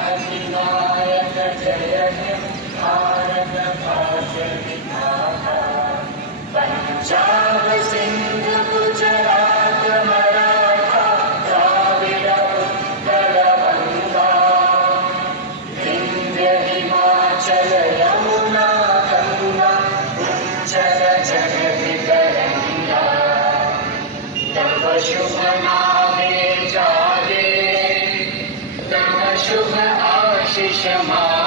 अधिनायक जय हे भारत भाग्य विधाता। पंजाब सिंध गुजरात मराठा द्राविड़ उत्कल बंगा। विंध्य हिमाचल यमुना गंगा उच्चल जगति तरंगा। तव शुभ नामे जागे, तव शुभ आशीष मांगे।